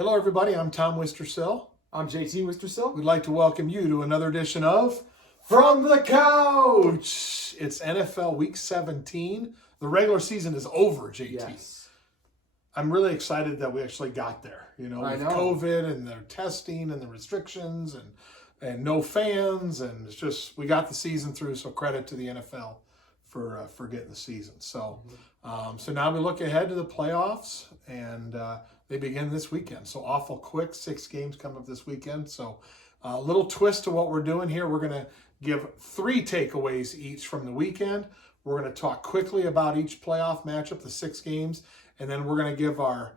Hello, everybody. I'm Tom Wistrcill. I'm JT Wistrcill. We'd like to welcome you to another edition of From the Couch. It's NFL Week 17. The regular season is over, JT. Yes. I'm really excited that we actually got there. With COVID and the testing and the restrictions and no fans, and it's just we got the season through. So credit to the NFL for getting the season. So so now we look ahead to the playoffs, and they begin this weekend. So awful quick, 6 games come up this weekend. So a little twist to what we're doing here. We're going to give 3 takeaways each from the weekend. We're going to talk quickly about each playoff matchup, the 6 games, and then we're going to give our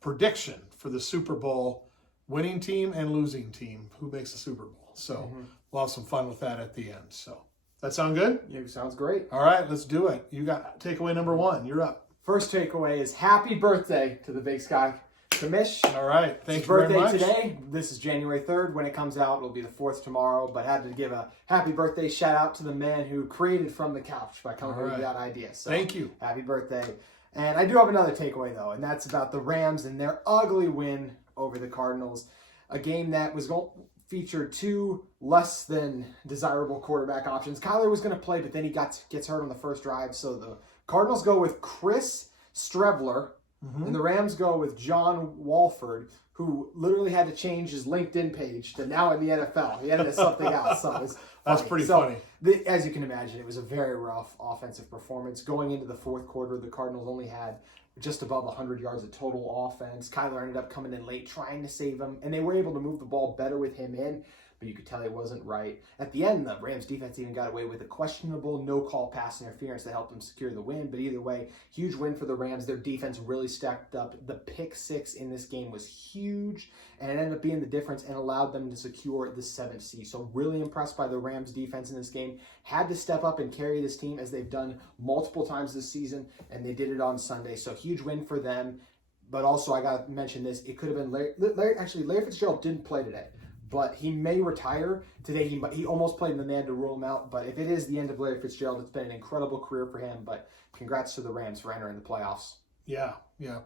prediction for the Super Bowl winning team and losing team, who makes the Super Bowl. So we'll have some fun with that at the end. So that sound good? Yeah, sounds great. All right, let's do it. You got takeaway number 1. You're up. First takeaway is happy birthday to the Big Sky Commish. All right, thank you very much. Birthday today. This is January 3rd. When it comes out, it'll be the 4th tomorrow. But had to give a happy birthday shout out to the man who created From the Couch by coming up with that idea. So thank you. Happy birthday. And I do have another takeaway, though, and that's about the Rams and their ugly win over the Cardinals. A game that was going to feature 2 less than desirable quarterback options. Kyler was going to play, but then he gets hurt on the first drive. So the Cardinals go with Chris Streveler, and the Rams go with John Walford, who literally had to change his LinkedIn page to now in the NFL. He added something else. So that's pretty funny. As you can imagine, it was a very rough offensive performance. Going into the fourth quarter, the Cardinals only had just above 100 yards of total offense. Kyler ended up coming in late trying to save him, and they were able to move the ball better with him in, but you could tell it wasn't right. At the end, the Rams defense even got away with a questionable no-call pass interference that helped them secure the win, but either way, huge win for the Rams. Their defense really stacked up. The pick 6 in this game was huge, and it ended up being the difference and allowed them to secure the 7th seed. So really impressed by the Rams defense in this game. Had to step up and carry this team as they've done multiple times this season, and they did it on Sunday. So huge win for them. But also, I got to mention this, it could have been Larry Fitzgerald didn't play today, but he may retire today. He almost played, and then they had to rule him out. But if it is the end of Larry Fitzgerald, it's been an incredible career for him. But congrats to the Rams for entering the playoffs. Yeah.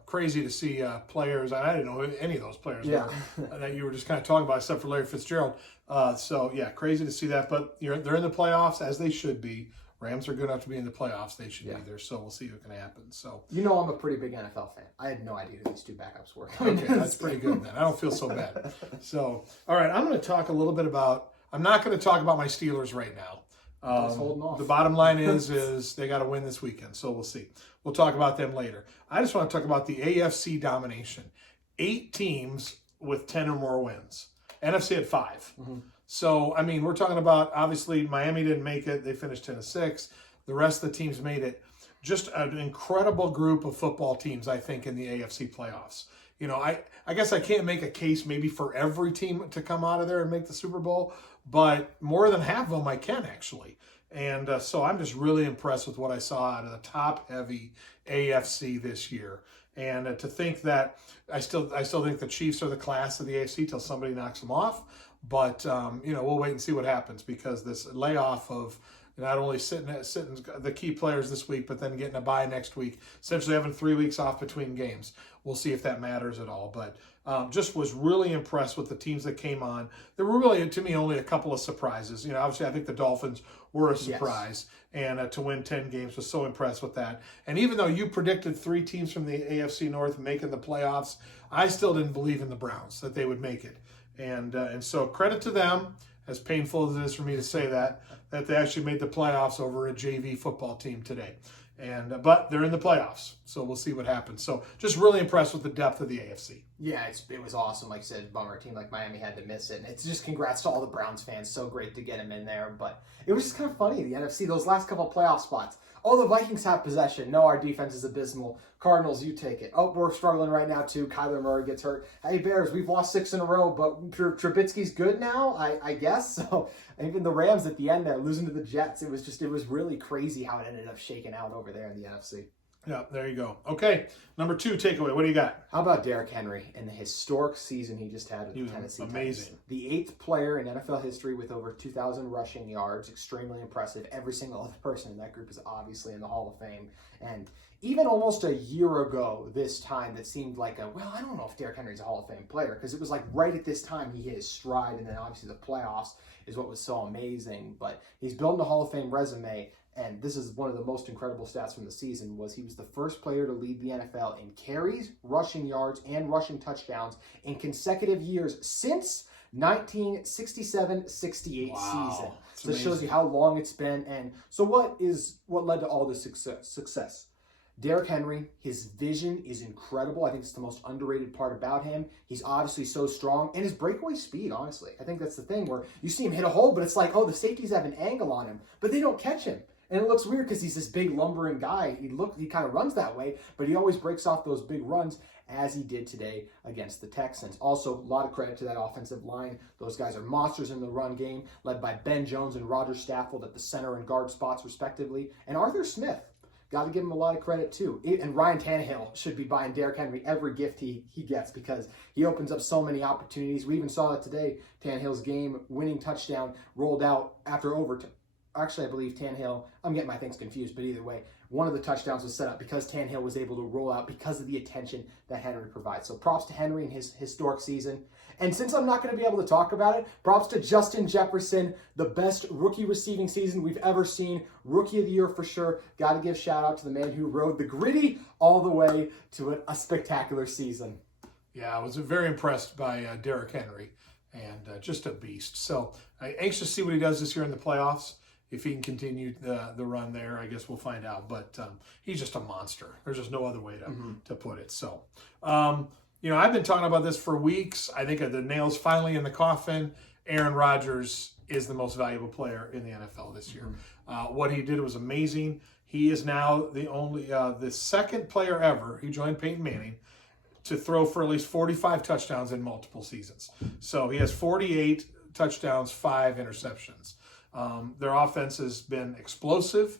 Crazy to see players. I didn't know any of those players that you were just kind of talking about, except for Larry Fitzgerald. Crazy to see that. But they're in the playoffs, as they should be. Rams are good enough to be in the playoffs. They should be there. So we'll see what can happen. So I'm a pretty big NFL fan. I had no idea who these 2 backups were. Okay, that's pretty good then. I don't feel so bad. So, all right, I'm going to talk a little bit about. I'm not going to talk about my Steelers right now. Holding off. The bottom line is they got to win this weekend. So we'll see. We'll talk about them later. I just want to talk about the AFC domination. 8 teams with 10 or more wins. NFC had 5. So, I mean, we're talking about, obviously, Miami didn't make it. They finished 10-6. The rest of the teams made it. Just an incredible group of football teams, I think, in the AFC playoffs. I guess I can't make a case maybe for every team to come out of there and make the Super Bowl, but more than half of them I can, actually. And so I'm just really impressed with what I saw out of the top-heavy AFC this year. And to think that I still think the Chiefs are the class of the AFC till somebody knocks them off. But, we'll wait and see what happens, because this layoff of not only sitting the key players this week, but then getting a bye next week, essentially having 3 weeks off between games. We'll see if that matters at all. But just was really impressed with the teams that came on. There were really, to me, only a couple of surprises. Obviously, I think the Dolphins were a surprise. Yes. And to win 10 games, was so impressed with that. And even though you predicted 3 teams from the AFC North making the playoffs, I still didn't believe in the Browns, that they would make it. And so credit to them, as painful as it is for me to say that they actually made the playoffs over a JV football team today. But they're in the playoffs, so we'll see what happens. So just really impressed with the depth of the AFC. Yeah, it was awesome. Like I said, bummer a team like Miami had to miss it. And it's just congrats to all the Browns fans. So great to get them in there. But it was just kind of funny, the NFC, those last couple of playoff spots. Oh, the Vikings have possession. No, our defense is abysmal. Cardinals, you take it. Oh, we're struggling right now, too. Kyler Murray gets hurt. Hey, Bears, we've lost 6 in a row, but Trubisky's good now, I guess. So even the Rams at the end there, losing to the Jets, it was really crazy how it ended up shaking out over there in the NFC. Yeah, there you go. Okay, number 2 takeaway. What do you got? How about Derrick Henry and the historic season he just had with the Tennessee Titans? Amazing. The 8th player in NFL history with over 2,000 rushing yards. Extremely impressive. Every single other person in that group is obviously in the Hall of Fame. And even almost a year ago this time, that seemed like I don't know if Derrick Henry's a Hall of Fame player, because it was like right at this time he hit his stride, and then obviously the playoffs is what was so amazing. But he's building a Hall of Fame resume, and this is one of the most incredible stats from the season, was he was the first player to lead the NFL in carries, rushing yards, and rushing touchdowns in consecutive years since 1967-68 season. So it shows you how long it's been. And so what led to all this success? Derrick Henry, his vision is incredible. I think it's the most underrated part about him. He's obviously so strong, and his breakaway speed, honestly. I think that's the thing, where you see him hit a hole, but it's like, oh, the safeties have an angle on him, but they don't catch him. And it looks weird because he's this big lumbering guy. He kind of runs that way, but he always breaks off those big runs, as he did today against the Texans. Also, a lot of credit to that offensive line. Those guys are monsters in the run game, led by Ben Jones and Roger Stafford at the center and guard spots, respectively. And Arthur Smith, got to give him a lot of credit, too. And Ryan Tannehill should be buying Derrick Henry every gift he gets, because he opens up so many opportunities. We even saw it today. Tannehill's game-winning touchdown rolled out after overtime. Actually, I believe Tannehill, I'm getting my things confused, but either way, one of the touchdowns was set up because Tannehill was able to roll out because of the attention that Henry provides. So props to Henry in his historic season. And since I'm not going to be able to talk about it, props to Justin Jefferson, the best rookie receiving season we've ever seen. Rookie of the year for sure. Got to give shout out to the man who rode the gritty all the way to a spectacular season. Yeah, I was very impressed by Derrick Henry, and just a beast. So I'm anxious to see what he does this year in the playoffs. If he can continue the run there, I guess we'll find out. But he's just a monster. There's just no other way to put it. So, I've been talking about this for weeks. I think the nail's finally in the coffin. Aaron Rodgers is the most valuable player in the NFL this year. What he did was amazing. He is now the second player ever, he joined Peyton Manning, to throw for at least 45 touchdowns in multiple seasons. So he has 48 touchdowns, 5 interceptions. Their offense has been explosive,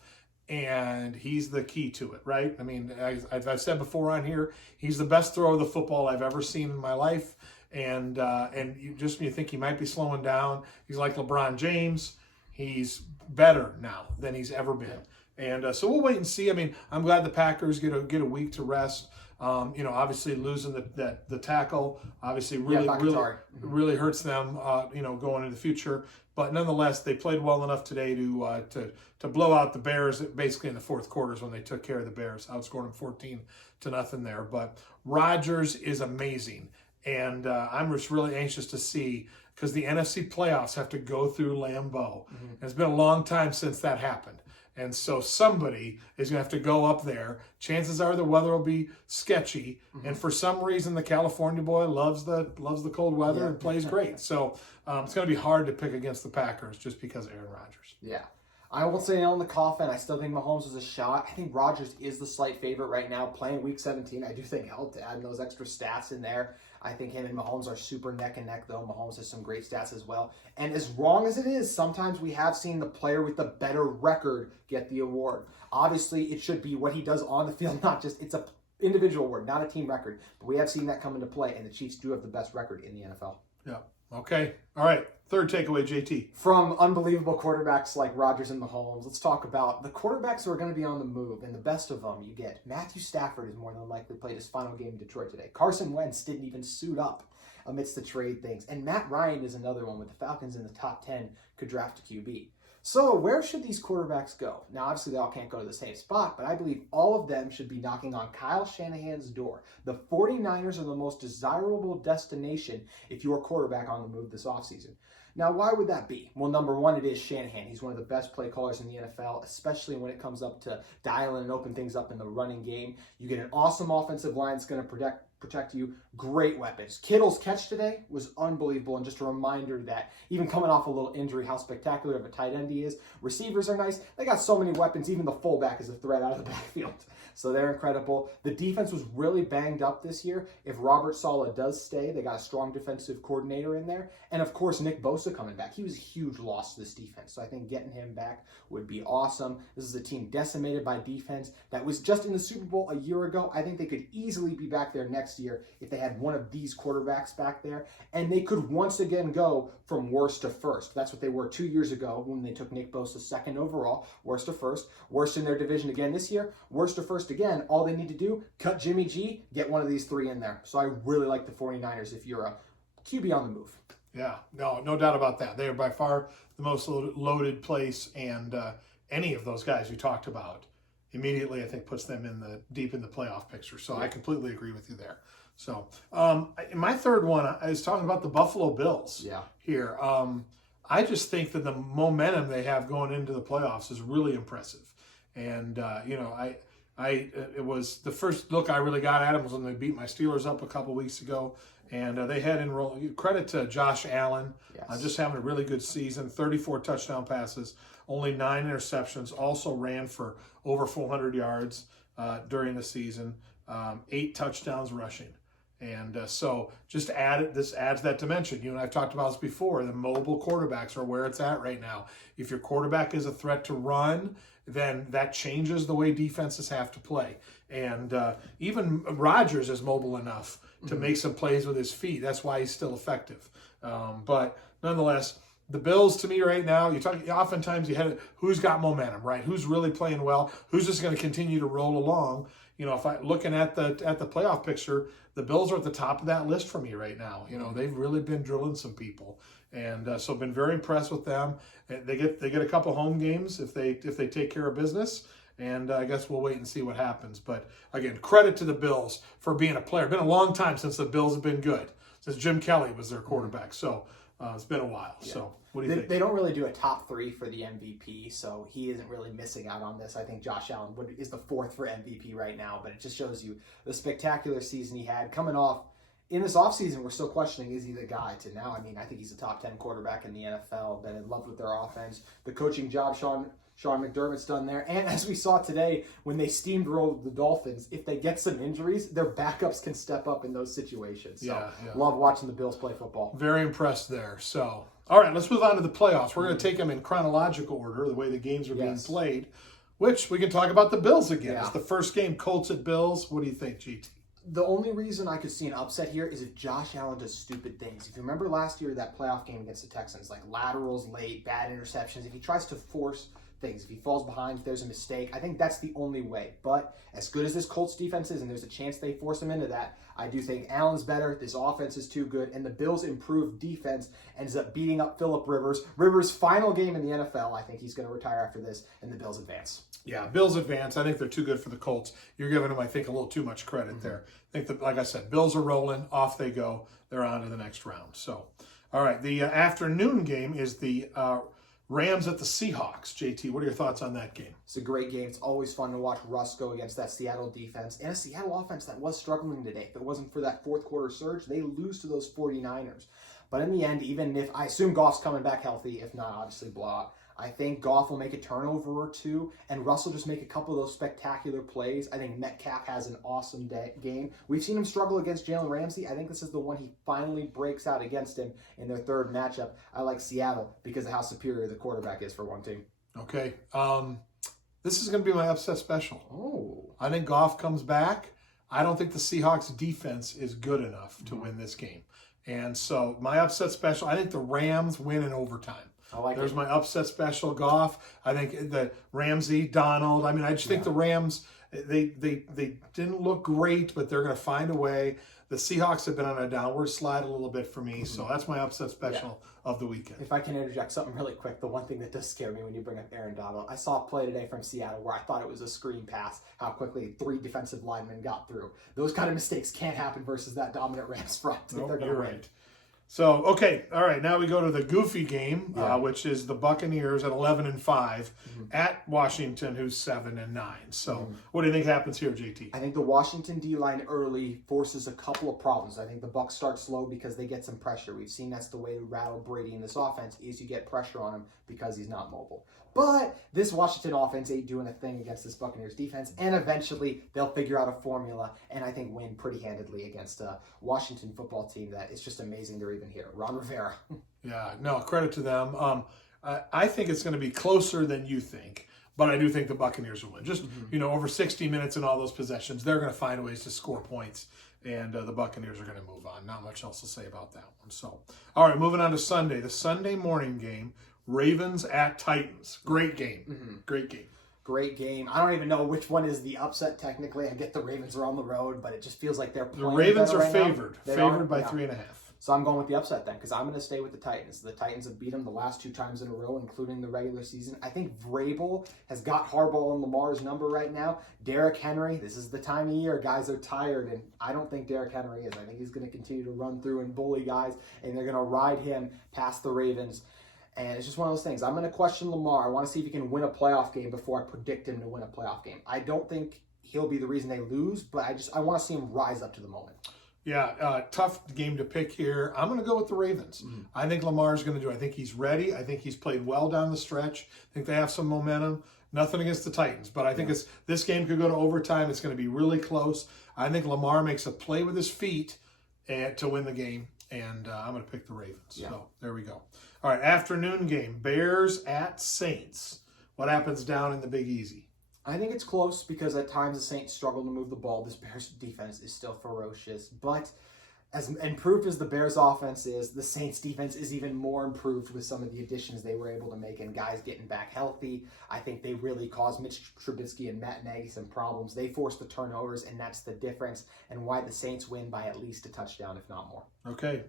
and he's the key to it, right? I mean, as I've said before on here, he's the best thrower of the football I've ever seen in my life. And when you think he might be slowing down, he's like LeBron James. He's better now than he's ever been. And so we'll wait and see. I mean, I'm glad the Packers get a week to rest. Obviously losing the tackle obviously really hurts them, going into the future. But nonetheless, they played well enough today to blow out the Bears basically in the fourth quarters when they took care of the Bears, outscored them 14-0 there. But Rodgers is amazing, and I'm just really anxious to see, because the NFC playoffs have to go through Lambeau. It's been a long time since that happened. And so somebody is going to have to go up there. Chances are the weather will be sketchy. And for some reason, the California boy loves the cold weather and plays great. So it's going to be hard to pick against the Packers just because of Aaron Rodgers. Yeah. I won't say nail in the coffin. I still think Mahomes is a shot. I think Rodgers is the slight favorite right now. Playing Week 17, I do think helped add those extra stats in there. I think him and Mahomes are super neck and neck, though. Mahomes has some great stats as well. And as wrong as it is, sometimes we have seen the player with the better record get the award. Obviously, it should be what he does on the field, not just, it's a individual award, not a team record. But we have seen that come into play, and the Chiefs do have the best record in the NFL. Yeah. Okay. All right. Third takeaway, JT. From unbelievable quarterbacks like Rodgers and Mahomes, let's talk about the quarterbacks who are going to be on the move. And the best of them, you get Matthew Stafford is more than likely played his final game in Detroit today. Carson Wentz didn't even suit up amidst the trade things. And Matt Ryan is another one with the Falcons in the top 10, could draft a QB. So where should these quarterbacks go? Now, obviously, they all can't go to the same spot, but I believe all of them should be knocking on Kyle Shanahan's door. The 49ers are the most desirable destination if you're a quarterback on the move this offseason. Now, why would that be? Well, number one, it is Shanahan. He's one of the best play callers in the NFL, especially when it comes up to dialing and open things up in the running game. You get an awesome offensive line that's going to protect you. Great weapons. Kittle's catch today was unbelievable, and just a reminder that even coming off a little injury, how spectacular of a tight end he is. Receivers are nice. They got so many weapons. Even the fullback is a threat out of the backfield. So they're incredible. The defense was really banged up this year. If Robert Saleh does stay, they got a strong defensive coordinator in there. And of course, Nick Bosa coming back. He was a huge loss to this defense. So I think getting him back would be awesome. This is a team decimated by defense that was just in the Super Bowl a year ago. I think they could easily be back there next next year if they had one of these quarterbacks back there, and they could once again go from worst to first. That's what they were 2 years ago when they took Nick Bosa second overall, worst to first, worst in their division again this year, worst to first again. All they need to do, cut Jimmy G, get one of these three in there. So I really like the 49ers if you're a QB on the move. Yeah, no doubt about that. They are by far the most loaded place, and any of those guys you talked about immediately, I think, puts them deep in the playoff picture. So I completely agree with you there. So my third one, I was talking about the Buffalo Bills. Yeah. Here, I just think that the momentum they have going into the playoffs is really impressive, and it was the first look I really got at them was when they beat my Steelers up a couple weeks ago. And they had credit to Josh Allen, just having a really good season, 34 touchdown passes, only 9 interceptions, also ran for over 400 yards during the season, 8 touchdowns rushing. And so this adds that dimension. You and I've talked about this before. The mobile quarterbacks are where it's at right now. If your quarterback is a threat to run, then that changes the way defenses have to play. And even Rodgers is mobile enough to make some plays with his feet. That's why he's still effective. But nonetheless, the Bills to me right now, oftentimes you had who's got momentum, right? Who's really playing well? Who's just going to continue to roll along? If I looking at the playoff picture, the Bills are at the top of that list for me right now. They've really been drilling some people, and so I've been very impressed with them. They get a couple home games if they take care of business. And I guess we'll wait and see what happens. But again, credit to the Bills for being a player. It's been a long time since the Bills have been good, since Jim Kelly was their quarterback. So it's been a while. Yeah. So what do you think? They don't really do a top 3 for the MVP, so he isn't really missing out on this. I think Josh Allen is the 4th for MVP right now, but it just shows you the spectacular season he had coming off. In this offseason, we're still questioning, is he the guy? To now, I think he's a top 10 quarterback in the NFL. Been in love with their offense. The coaching job Sean McDermott's done there. And as we saw today, when they steamrolled the Dolphins, if they get some injuries, their backups can step up in those situations. So love watching the Bills play football. Very impressed there. So, all right, let's move on to the playoffs. We're going to take them in chronological order, the way the games are being played, which we can talk about the Bills again. Yeah. It's the first game, Colts at Bills. What do you think, GT? The only reason I could see an upset here is if Josh Allen does stupid things. If you remember last year, that playoff game against the Texans, like laterals late, bad interceptions, if he tries to force things, if he falls behind, if there's a mistake, I think that's the only way. But as good as this Colts defense is, and there's a chance they force him into that, I do think Allen's better, this offense is too good, and the Bills' improved defense ends up beating up Phillip Rivers. Rivers' final game in the NFL, I think he's going to retire after this, and the Bills advance. Yeah, Bills advance. I think they're too good for the Colts. You're giving them, I think, a little too much credit there. I think that, like I said, Bills are rolling, off they go. They're on to the next round. So, all right, the afternoon game is the Rams at the Seahawks. JT, what are your thoughts on that game? It's a great game. It's always fun to watch Russ go against that Seattle defense and a Seattle offense that was struggling today. If it wasn't for that fourth quarter surge, they lose to those 49ers. But in the end, even if I assume Goff's coming back healthy, if not, obviously blowout, I think Goff will make a turnover or two, and Russ will just make a couple of those spectacular plays. I think Metcalf has an awesome game. We've seen him struggle against Jalen Ramsey. I think this is the one he finally breaks out against him in their third matchup. I like Seattle because of how superior the quarterback is for one team. Okay. This is going to be my upset special. Oh. I think Goff comes back. I don't think the Seahawks defense is good enough to win this game. And so my upset special, I think the Rams win in overtime. There's my upset special, Goff. I think the Ramsey, Donald. I mean, I just think the Rams, they didn't look great, but they're going to find a way. The Seahawks have been on a downward slide a little bit for me, so that's my upset special of the weekend. If I can interject something really quick, the one thing that does scare me when you bring up Aaron Donald, I saw a play today from Seattle where I thought it was a screen pass, how quickly 3 defensive linemen got through. Those kind of mistakes can't happen versus that dominant Rams front. Nope, you're right. So, okay, all right, now we go to the goofy game, which is the Buccaneers at 11-5 at Washington, who's 7-9. So, what do you think happens here, JT? I think the Washington D-line early forces a couple of problems. I think the Bucs start slow because they get some pressure. We've seen that's the way to rattle Brady in this offense is you get pressure on him because he's not mobile. But this Washington offense ain't doing a thing against this Buccaneers defense, and eventually they'll figure out a formula and I think win pretty handedly against a Washington football team that is just amazing they're even here. Ron Rivera. Yeah, no, credit to them. I think it's going to be closer than you think, but I do think the Buccaneers will win. Just, over 60 minutes and all those possessions, they're going to find ways to score points. and the Buccaneers are going to move on. Not much else to say about that one. So, all right, moving on to Sunday. The Sunday morning game, Ravens at Titans. Great game. Great game. Great game. I don't even know which one is the upset technically. I get the Ravens are on the road, but it just feels like they're playing The Ravens are right favored. Now. Favored by 3.5. So I'm going with the upset then, because I'm going to stay with the Titans. The Titans have beat them the last 2 times in a row, including the regular season. I think Vrabel has got Harbaugh and Lamar's number right now. Derrick Henry, this is the time of year. Guys are tired, and I don't think Derrick Henry is. I think he's going to continue to run through and bully guys, and they're going to ride him past the Ravens. And it's just one of those things. I'm going to question Lamar. I want to see if he can win a playoff game before I predict him to win a playoff game. I don't think he'll be the reason they lose, but I want to see him rise up to the moment. Yeah, tough game to pick here. I'm going to go with the Ravens. I think Lamar's going to do it. I think he's ready. I think he's played well down the stretch. I think they have some momentum. Nothing against the Titans, but I think this game could go to overtime. It's going to be really close. I think Lamar makes a play with his feet to win the game, and I'm going to pick the Ravens. Yeah. So there we go. All right, afternoon game, Bears at Saints. What happens down in the Big Easy? I think it's close because at times the Saints struggle to move the ball. This Bears defense is still ferocious. But as improved as the Bears offense is, the Saints defense is even more improved with some of the additions they were able to make and guys getting back healthy. I think they really caused Mitch Trubisky and Matt Nagy some problems. They forced the turnovers, and that's the difference and why the Saints win by at least a touchdown, if not more. Okay.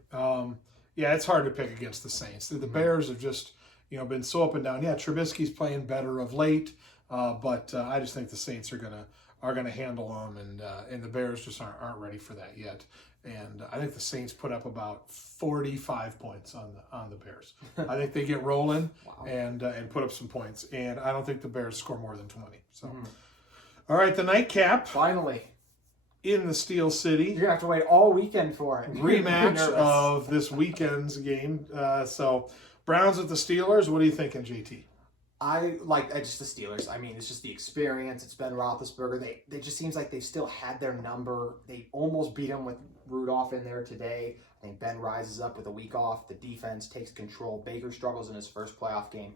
Yeah, it's hard to pick against the Saints. The Bears have just been so up and down. Yeah, Trubisky's playing better of late. But I just think the Saints are gonna handle them, and the Bears just aren't ready for that yet. And I think the Saints put up about 45 points on the Bears. I think they get rolling and put up some points, and I don't think the Bears score more than 20. So, all right, the nightcap Finally. in the Steel City. You're gonna have to wait all weekend for it. Rematch of this weekend's game. So Browns at the Steelers. What are you thinking, JT? I like just the Steelers. I mean, it's just the experience. It's Ben Roethlisberger. They just seems like they've still had their number. They almost beat him with Rudolph in there today. I think Ben rises up with a week off. The defense takes control. Baker struggles in his first playoff game.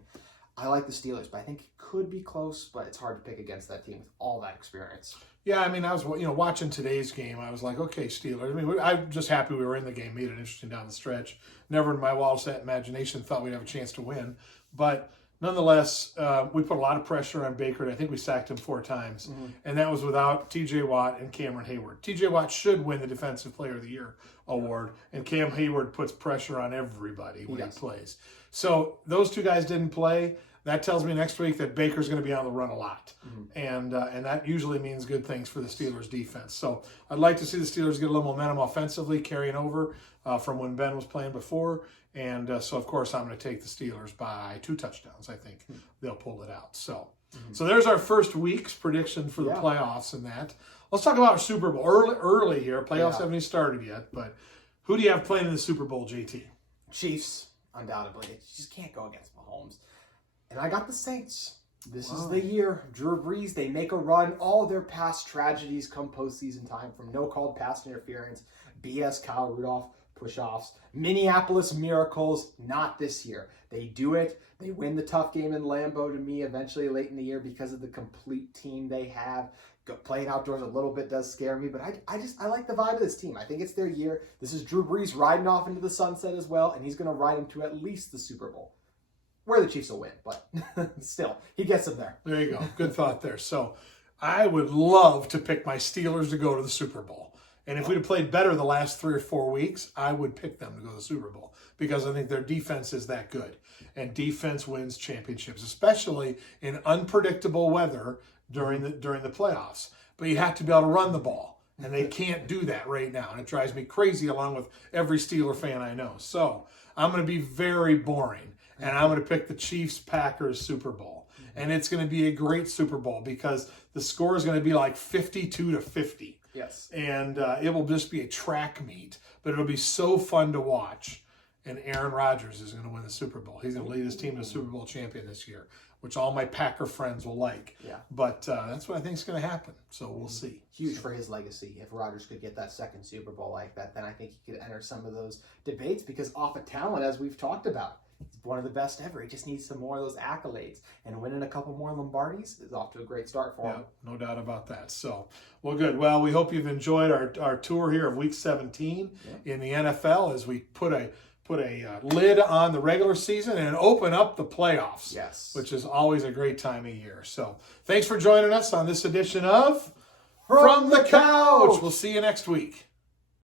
I like the Steelers, but I think it could be close, but it's hard to pick against that team with all that experience. Yeah, I mean, I was watching today's game. I was like, okay, Steelers. I mean, I'm just happy we were in the game. Made it interesting down the stretch. Never in my wildest imagination thought we'd have a chance to win, but nonetheless, we put a lot of pressure on Baker, and I think we sacked him 4 times. And that was without T.J. Watt and Cameron Hayward. T.J. Watt should win the Defensive Player of the Year award, and Cam Hayward puts pressure on everybody when he plays. So those 2 guys didn't play. That tells me next week that Baker's going to be on the run a lot. And that usually means good things for the Steelers' defense. So I'd like to see the Steelers get a little momentum offensively, carrying over from when Ben was playing before. And so, of course, I'm going to take the Steelers by 2 touchdowns. I think they'll pull it out. So there's our first week's prediction for the playoffs and that. Let's talk about Super Bowl. Early here. Playoffs haven't even started yet. But who do you have playing in the Super Bowl, JT? Chiefs, undoubtedly. You just can't go against Mahomes. And I got the Saints. This is the year. Drew Brees, they make a run. All their past tragedies come postseason time, from no-called pass interference, BS Kyle Rudolph push-offs, Minneapolis miracles. Not this year. They do it. They win the tough game in Lambeau to me eventually late in the year because of the complete team they have. Playing outdoors a little bit does scare me, but I like the vibe of this team. I think it's their year. This is Drew Brees riding off into the sunset as well, and he's going to ride him to at least the Super Bowl. Where the Chiefs will win, but still, he gets them there. There you go. Good thought there. So I would love to pick my Steelers to go to the Super Bowl. And if we'd have played better the last 3 or 4 weeks, I would pick them to go to the Super Bowl because I think their defense is that good. And defense wins championships, especially in unpredictable weather during the playoffs. But you have to be able to run the ball, and they can't do that right now. And it drives me crazy along with every Steeler fan I know. So I'm going to be very boring. And I'm going to pick the Chiefs-Packers Super Bowl. And it's going to be a great Super Bowl because the score is going to be like 52-50. Yes. And it will just be a track meet. But it'll be so fun to watch. And Aaron Rodgers is going to win the Super Bowl. He's going to lead his team to a Super Bowl champion this year, which all my Packer friends will like. Yeah. But that's what I think is going to happen. So we'll see. Huge for his legacy. If Rodgers could get that second Super Bowl like that, then I think he could enter some of those debates because off of talent, as we've talked about. He's one of the best ever. He just needs some more of those accolades. And winning a couple more Lombardis is off to a great start for him. No doubt about that. So, well, good. Well, we hope you've enjoyed our tour here of Week 17 in the NFL as we put a lid on the regular season and open up the playoffs. Yes. Which is always a great time of year. So, thanks for joining us on this edition of From the Couch. We'll see you next week.